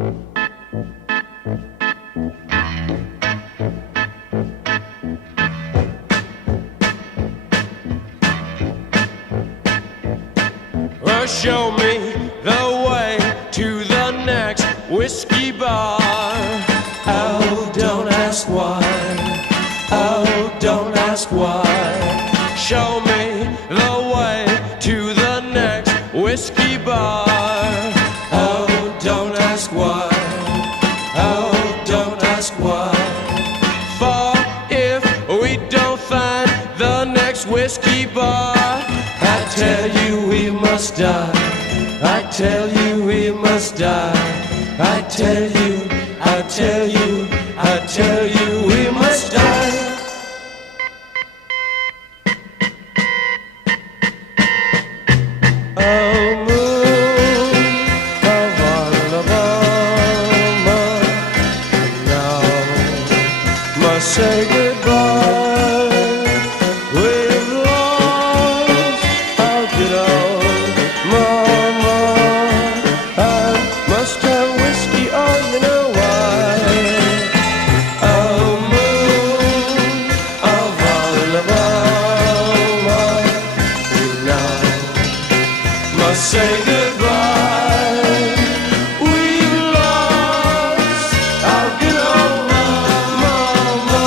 Well, show me the way to the next whiskey bar. Oh, don't ask why. Oh, don't ask why. Show me the way to the next whiskey bar. Oh, don't ask why. Oh, don't ask why. For if we don't find the next whiskey bar, I tell you we must die. I tell you we must die. I tell you, I tell you, I tell you we must die. Oh, moon of Alabama, now must say goodbye. We've lost our good old mama. I must have whiskey, oh, you know why. Oh, moon of Alabama, now must say goodbye. We've lost our good old mama,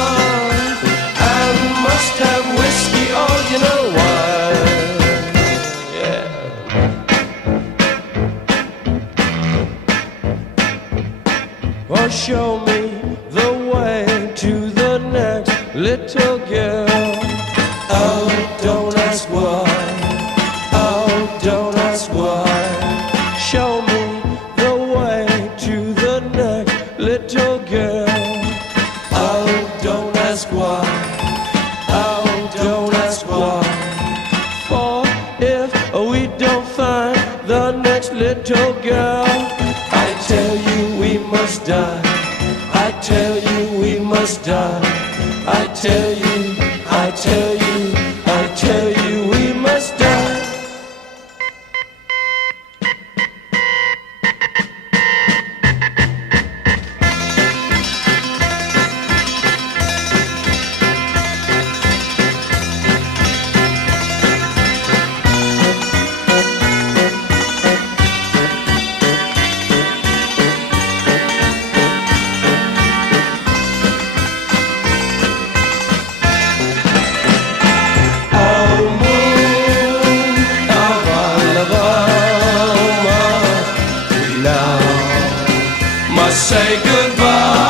and must have whiskey, oh, you know why. Yeah. Well, show me the way to the next little girl. Oh, don't ask why. Oh, don't ask why. Show me the way to the next little girl. Oh, don't ask why. Oh, don't ask why. For if we don't find the next little girl, I tell you we must die. I tell you we must die. I tell you, I tell you, I tell you we must die. Oh, moon of Alabama, we now must say goodbye.